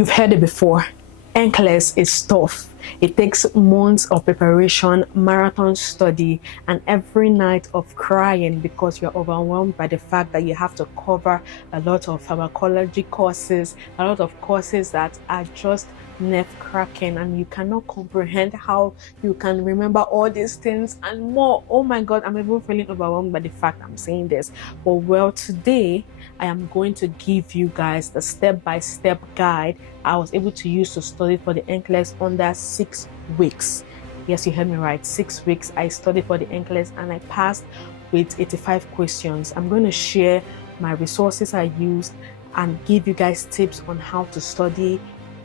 You've heard it before. NCLEX is tough. It takes months of preparation, marathon study, and every night of crying because you're overwhelmed by the fact that you have to cover a lot of pharmacology courses, a lot of courses that are just nerve-cracking, and you cannot comprehend how you can remember all these things and more. Oh my God, I'm even feeling overwhelmed by the fact I'm saying this. But well, today I am going to give you guys the step-by-step guide I was able to use to study for the NCLEX under 6 weeks. Yes, you heard me right. 6 weeks I studied for the NCLEX and I passed with 85 questions. I'm going to share my resources I used and give you guys tips on how to study,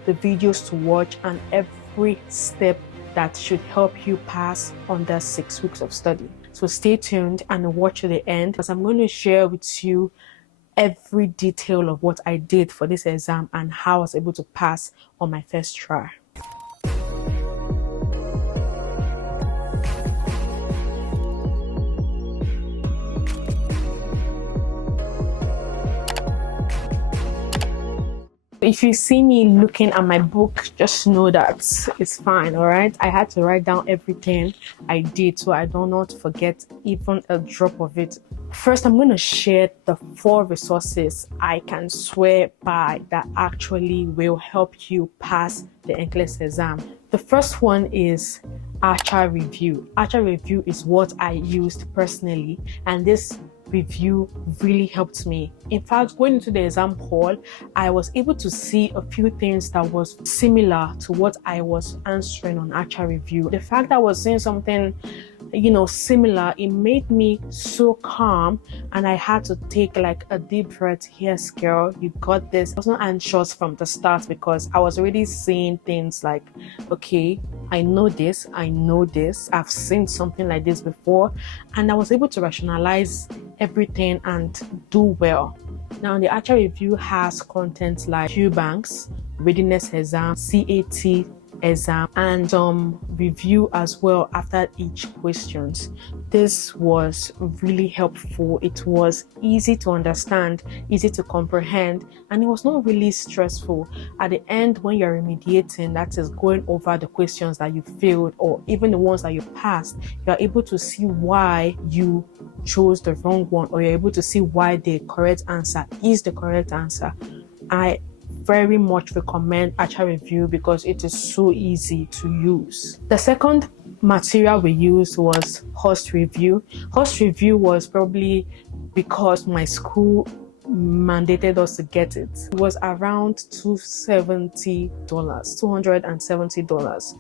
the videos to watch, and every step that should help you pass under 6 weeks of study. So stay tuned and watch to the end, because I'm going to share with you every detail of what I did for this exam and how I was able to pass on my first try. If you see me looking at my book, just know that it's fine, all right? I had to write down everything I did so I do not forget even a drop of it. First, I'm going to share the 4 resources I can swear by that actually will help you pass the NCLEX exam. The first one is Archer Review. Archer Review is what I used personally, and this review really helped me. In fact, going into the exam hall, I was able to see a few things that was similar to what I was answering on Archer Review. The fact that I was seeing something, similar, it made me so calm, and I had to take like a deep breath. Yes, girl, you got this. I was not anxious from the start because I was already seeing things like, okay, I know this, I've seen something like this before, and I was able to rationalize everything and do well. Now, the Archer Review has content like Qbanks, readiness exam, CAT exam, and review as well after each questions. This was really helpful. It was easy to understand, easy to comprehend, and it was not really stressful. At the end, when you're remediating, that is going over the questions that you failed or even the ones that you passed, you're able to see why you chose the wrong one, or you're able to see why the correct answer is the correct answer. I very much recommend Archer Review because it is so easy to use. The second material we used was Host Review. Host Review was probably because my school mandated us to get it. It was around $270,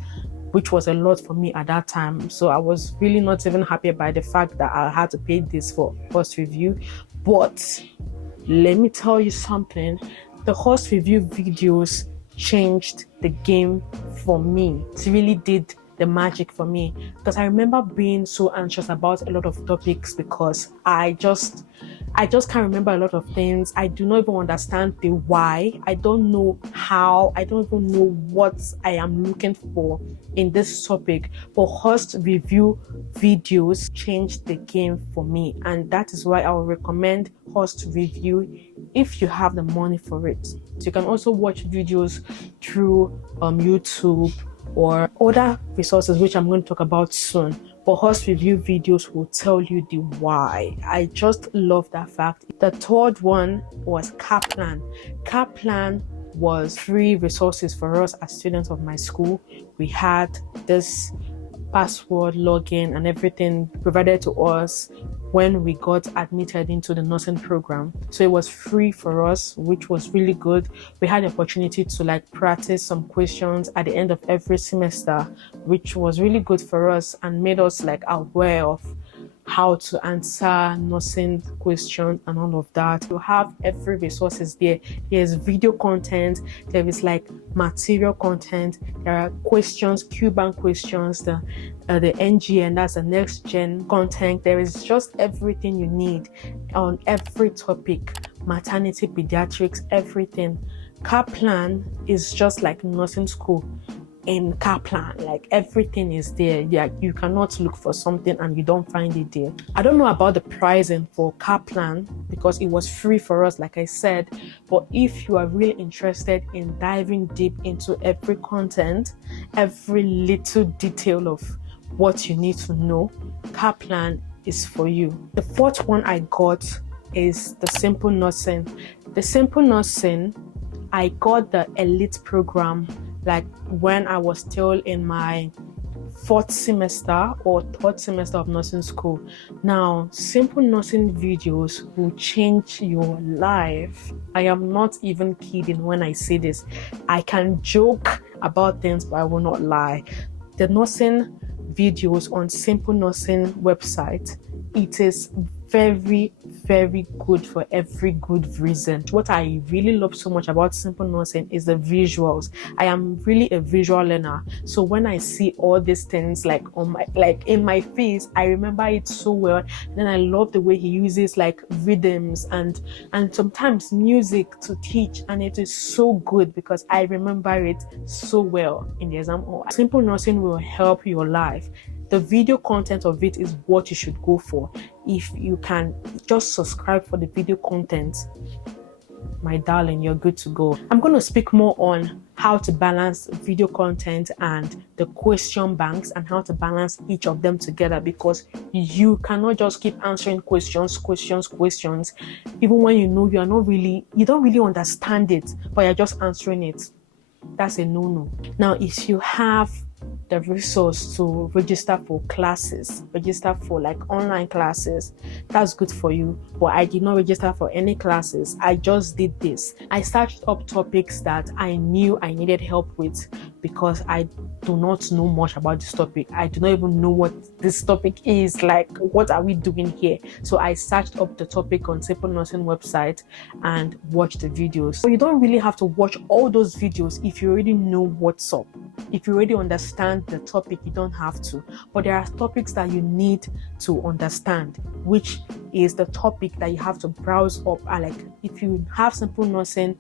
which was a lot for me at that time. So I was really not even happy by the fact that I had to pay this for Host Review. But let me tell you something. The Host Review videos changed the game for me. It really did the magic for me, because I remember being so anxious about a lot of topics because I just can't remember a lot of things. I do not even understand the why. I don't know how. I don't even know what I am looking for in this topic. But Host Review videos changed the game for me, and that is why I will recommend Host Review if you have the money for it. So you can also watch videos through YouTube or other resources, which I'm going to talk about soon. But Host Review videos will tell you the why. I just love that fact. The third one was Qplan. Qplan was free resources for us as students of my school. We had this password, login, and everything provided to us when we got admitted into the nursing program. So it was free for us, which was really good. We had the opportunity to practice some questions at the end of every semester, which was really good for us and made us aware of how to answer nursing questions and all of that. You have every resources there. There's video content, there is material content, there are questions, Qbank questions, the NGN, that's the next gen content. There is just everything you need on every topic, maternity, pediatrics, everything. Qplan is just like nursing school. in Kaplan. Like everything is there. Yeah, you cannot look for something and you don't find it there. I don't know about the pricing for Kaplan because it was free for us, like I said. But if you are really interested in diving deep into every content, every little detail of what you need to know, Kaplan is for you. The fourth one I got is the Simple Nursing. The Simple Nursing, I got the elite program like when I was still in my fourth semester or third semester of nursing school. Now, Simple Nursing videos will change your life. I am not even kidding when I say this. I can joke about things, but I will not lie. The nursing videos on Simple Nursing website, it is very, very good for every good reason. What I really love so much about Simple Nursing is the visuals. I am really a visual learner, so when I see all these things like in my face, I remember it so well. And then I love the way he uses like rhythms and sometimes music to teach, and it is so good because I remember it so well in the exam hall. Simple Nursing will help your life. The video content of it is what you should go for. If you can just subscribe for the video content, my darling, you're good to go. I'm going to speak more on how to balance video content and the question banks and how to balance each of them together, because you cannot just keep answering questions, even when you know you don't really understand it, but you're just answering it. That's a no-no. Now, if you have the resource to register for classes, register for like online classes, that's good for you. But I did not register for any classes. I just did this. I searched up topics that I knew I needed help with because I do not know much about this topic. I do not even know what this topic is. Like, what are we doing here? So I searched up the topic on Simple Nursing website and watched the videos. So you don't really have to watch all those videos if you already know what's up. If you already understand the topic, you don't have to. But there are topics that you need to understand, which is the topic that you have to browse up. Like if you have Simple Nursing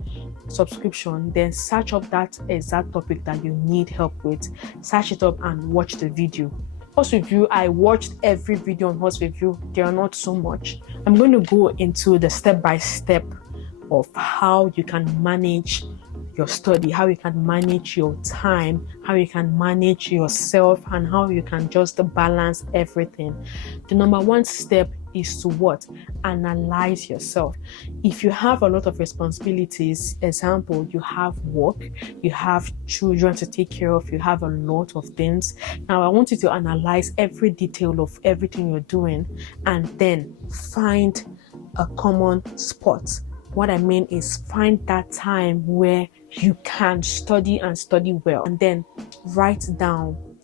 subscription, then search up that exact topic that you need help with. Search it up and watch the video. Host review, I watched every video on host review. There are not so much. I'm going to go into the step-by-step of how you can manage your study, how you can manage your time, how you can manage yourself, and how you can just balance everything. The number one step is to what? Analyze yourself. If you have a lot of responsibilities, example, you have work, you have children to take care of, you have a lot of things. Now, I want you to analyze every detail of everything you're doing and then find a common spot. What I mean is find that time where you can study and study well, and then write down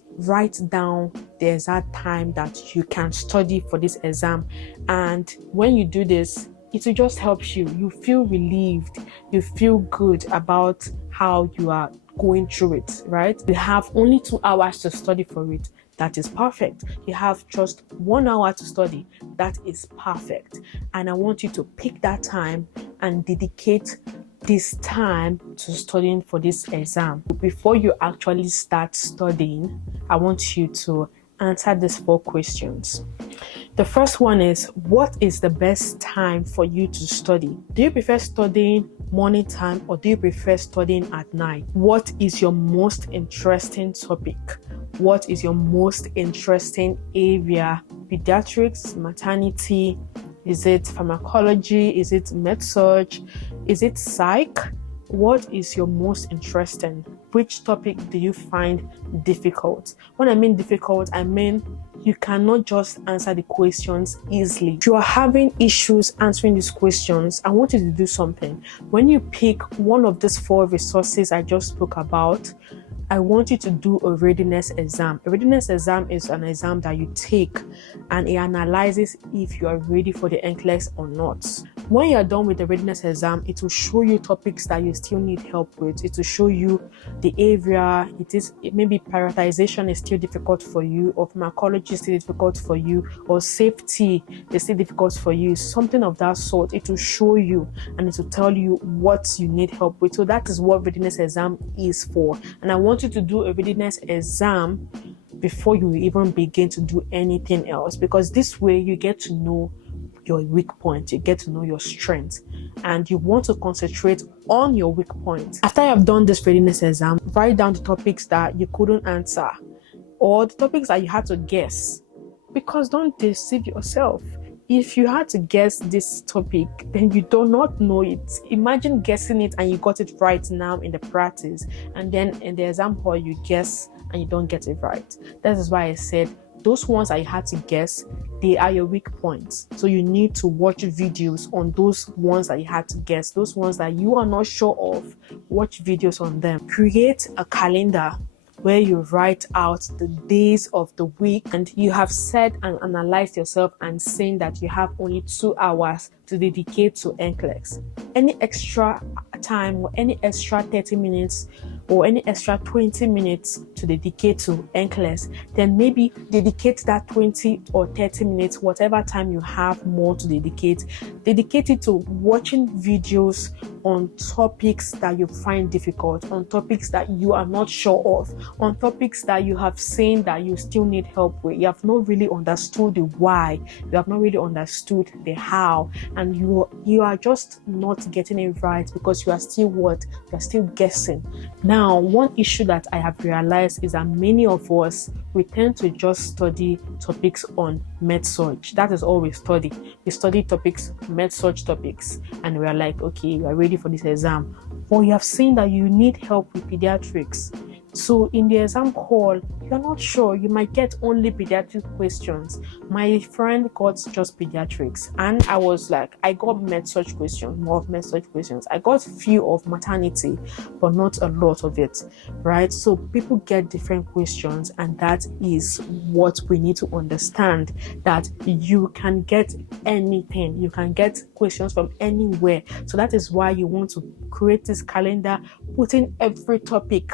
the exact time that you can study for this exam. And when you do this, it will just help you. You feel relieved. You feel good about how you are going through it, right? You have only 2 hours to study for it. That is perfect. You have just 1 hour to study. That is perfect. And I want you to pick that time and dedicate this time to studying for this exam. Before you actually start studying, I want you to answer these 4 questions. The first one is, what is the best time for you to study? Do you prefer studying morning time or do you prefer studying at night? What is your most interesting topic? What is your most interesting area? Pediatrics, maternity? Is it pharmacology? Is it med-surg? Is it psych? What is your most interesting? Which topic do you find difficult? When I mean difficult, I mean you cannot just answer the questions easily. If you are having issues answering these questions, I want you to do something. When you pick one of these 4 resources I just spoke about, I want you to do a readiness exam. A readiness exam is an exam that you take and it analyzes if you are ready for the NCLEX or not. When you're done with the readiness exam, it will show you topics that you still need help with. It will show you the area. Maybe prioritization is still difficult for you, or pharmacology is still difficult for you, or safety is still difficult for you, something of that sort. It will show you and it will tell you what you need help with. So that is what readiness exam is for. And I want you to do a readiness exam before you even begin to do anything else, because this way you get to know your weak point, you get to know your strength, and you want to concentrate on your weak point. After you have done this readiness exam, write down the topics that you couldn't answer or the topics that you had to guess, because don't deceive yourself. If you had to guess this topic, then you do not know it. Imagine guessing it and you got it right now in the practice, and then in the exam hall you guess and you don't get it right. That is why I said those ones that you had to guess, they are your weak points. So you need to watch videos on those ones that you had to guess, those ones that you are not sure of. Watch videos on them. Create a calendar where you write out the days of the week, and you have said and analyzed yourself and saying that you have only 2 hours to dedicate to NCLEX. Any extra time or any extra 30 minutes or any extra 20 minutes to dedicate to NCLEX, then maybe dedicate that 20 or 30 minutes, whatever time you have more to dedicate it to watching videos on topics that you find difficult, on topics that you are not sure of, on topics that you have seen that you still need help with. You have not really understood the why, you have not really understood the how, and you are just not getting it right because you are still still guessing. Now, one issue that I have realized is that many of us, we tend to just study topics on med-surg. That is all we study. We study topics, med-surg topics, and we are like, okay, we are ready for this exam. But you have seen that you need help with pediatrics. So in the exam hall, you're not sure, you might get only pediatric questions. My friend got just pediatrics, and I was like, I got med-surg questions, more of med-surg questions. I got few of maternity, but not a lot of it, right? So people get different questions, and that is what we need to understand, that you can get anything. You can get questions from anywhere. So that is why you want to create this calendar, putting every topic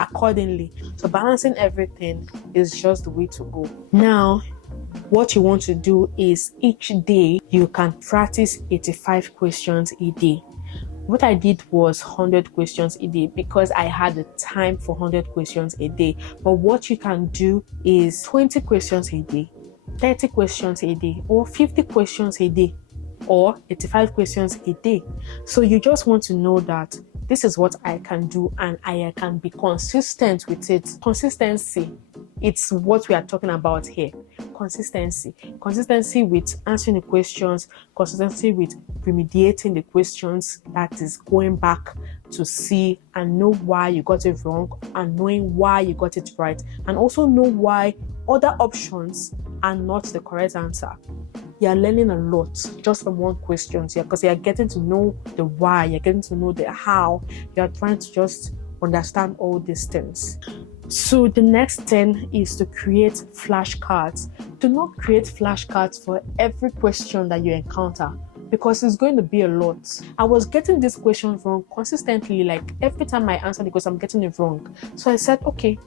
accordingly. So balancing everything is just the way to go. Now, what you want to do is each day you can practice 85 questions a day. What I did was 100 questions a day because I had the time for 100 questions a day. But what you can do is 20 questions a day, 30 questions a day, or 50 questions a day, or 85 questions a day. So you just want to know that this is what I can do, and I can be consistent with it. Consistency, it's what we are talking about here. Consistency with answering the questions, consistency with remediating the questions, that is going back to see and know why you got it wrong, and knowing why you got it right, and also know why other options are not the correct answer. You're learning a lot just from one question here, because you're getting to know the why, you're getting to know the how, you're trying to just understand all these things. So the next thing is to create flashcards. Do not create flashcards for every question that you encounter, because it's going to be a lot. I was getting this question wrong consistently, like every time I answer the question, I'm getting it wrong. So I said, okay,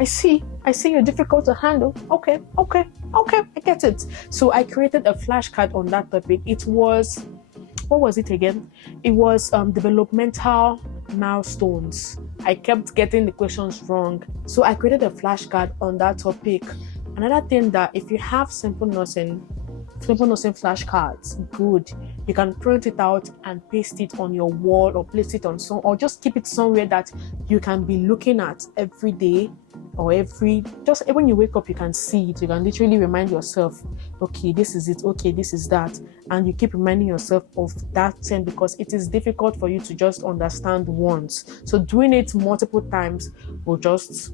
I see you're difficult to handle. Okay, I get it. So I created a flashcard on that topic. It was, what was it again? It was developmental milestones. I kept getting the questions wrong. So I created a flashcard on that topic. Another thing, that if you have simple nursing flashcards, good. You can print it out and paste it on your wall, or place it on or just keep it somewhere that you can be looking at every day, or just when you wake up, you can see it. You can literally remind yourself, okay, this is it, okay, this is that. And you keep reminding yourself of that thing, because it is difficult for you to just understand once. So doing it multiple times will just,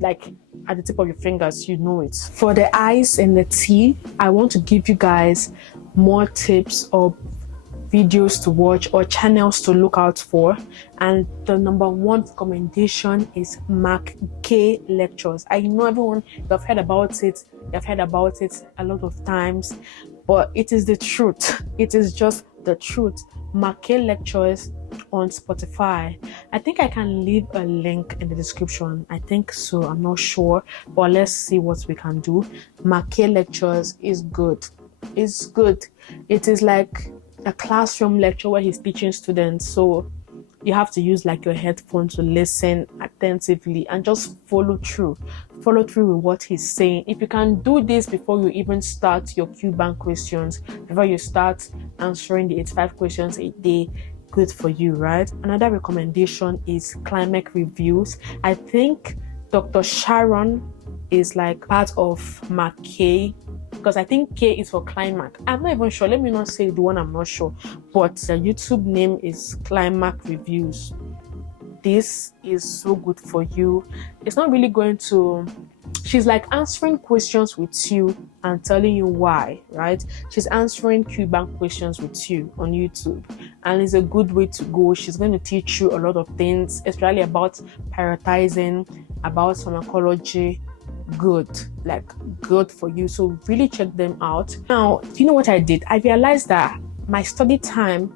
like, at the tip of your fingers, you know it. For the I's and the T, I want to give you guys more tips of videos to watch or channels to look out for. And the number one recommendation is Mark K lectures. I know everyone, you've heard about it a lot of times. but it is the truth. It is just the truth. Marquet lectures on Spotify. I think I can leave a link in the description. I think so. I'm not sure, but let's see what we can do. Marquet lectures is good. It's good. It is like a classroom lecture where he's teaching students. So you have to use like your headphone to listen attentively and just follow through with what he's saying. If you can do this before you even start your Qbank questions, before you start answering the 85 questions a day, good for you, right? Another recommendation is Qbanks reviews. I think Dr. Sharon is like part of Marquet, because I think K is for Qbanks. I'm not even sure. Let me not say the one I'm not sure. But the YouTube name is Qbanks Reviews. This is so good for you. It's not really going to... She's like answering questions with you and telling you why, right? She's answering Qbank questions with you on YouTube. And it's a good way to go. She's going to teach you a lot of things, especially about prioritizing, about pharmacology. Good for you. So really check them out. Now, do you know what I did? I realized that my study time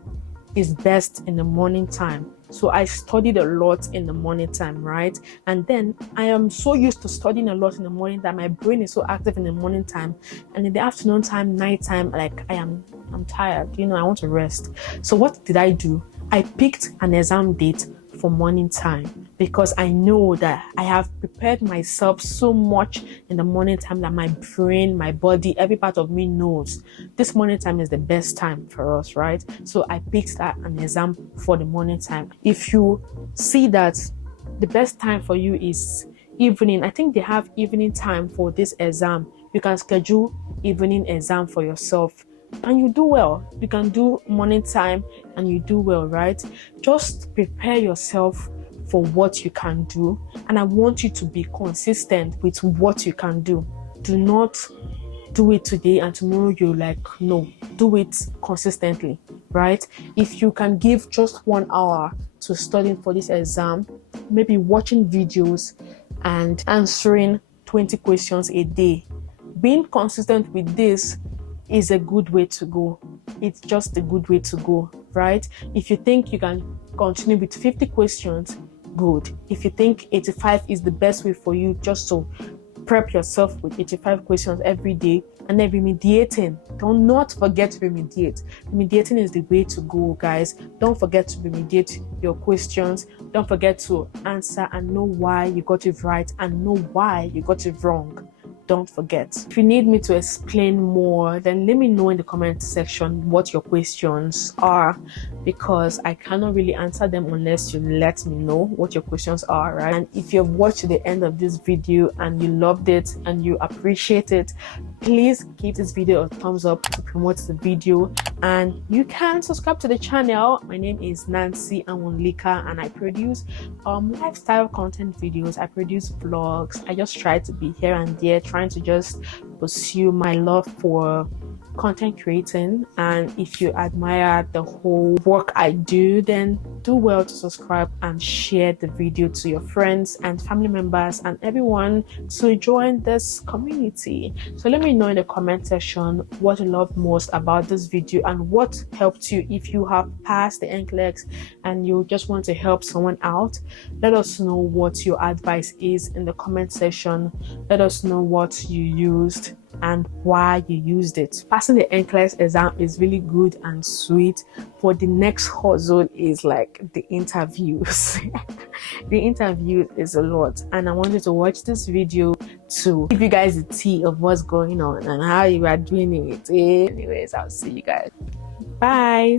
is best in the morning time. So I studied a lot in the morning time, right? And then I am so used to studying a lot in the morning that my brain is so active in the morning time, and in the afternoon time, night time, like I'm tired, I want to rest. So what did I do? I picked an exam date for morning time, because I know that I have prepared myself so much in the morning time that my brain, my body, every part of me knows this morning time is the best time for us, right? So I picked an exam for the morning time. If you see that the best time for you is evening, I think they have evening time for this exam. You can schedule evening exam for yourself and you do well. You can do morning time and you do well, right? Just prepare yourself for what you can do, and I want you to be consistent with what you can do. Do not do it today and tomorrow you're like, no, do it consistently, right? If you can give just 1 hour to studying for this exam, maybe watching videos and answering 20 questions a day, being consistent with this is a good way to go. It's just a good way to go, right? If you think you can continue with 50 questions, good. If you think 85 is the best way for you, just to prep yourself with 85 questions every day, and then remediating. Do not forget to remediate. Remediating is the way to go, guys. Don't forget to remediate your questions. Don't forget to answer and know why you got it right and know why you got it wrong. Don't forget. If you need me to explain more, then let me know in the comment section what your questions are, because I cannot really answer them unless you let me know what your questions are, right? And if you've watched to the end of this video and you loved it and you appreciate it, please give this video a thumbs up to promote the video, and you can subscribe to the channel. My name is Nancy Anwonlika and I produce lifestyle content videos. I produce vlogs. I just try to be here and there, trying to just pursue my love for content creating. And if you admire the whole work I do, then do well to subscribe and share the video to your friends and family members and everyone to join this community. So let me know in the comment section what you loved most about this video and what helped you. If you have passed the NCLEX and you just want to help someone out, let us know what your advice is in the comment section. Let us know what you used and why you used it. Passing the NCLEX exam is really good and sweet, but the next hustle is like the interviews. The interview is a lot, and I wanted to watch this video to give you guys the tea of what's going on and how you are doing it. Anyways, I'll see you guys. Bye.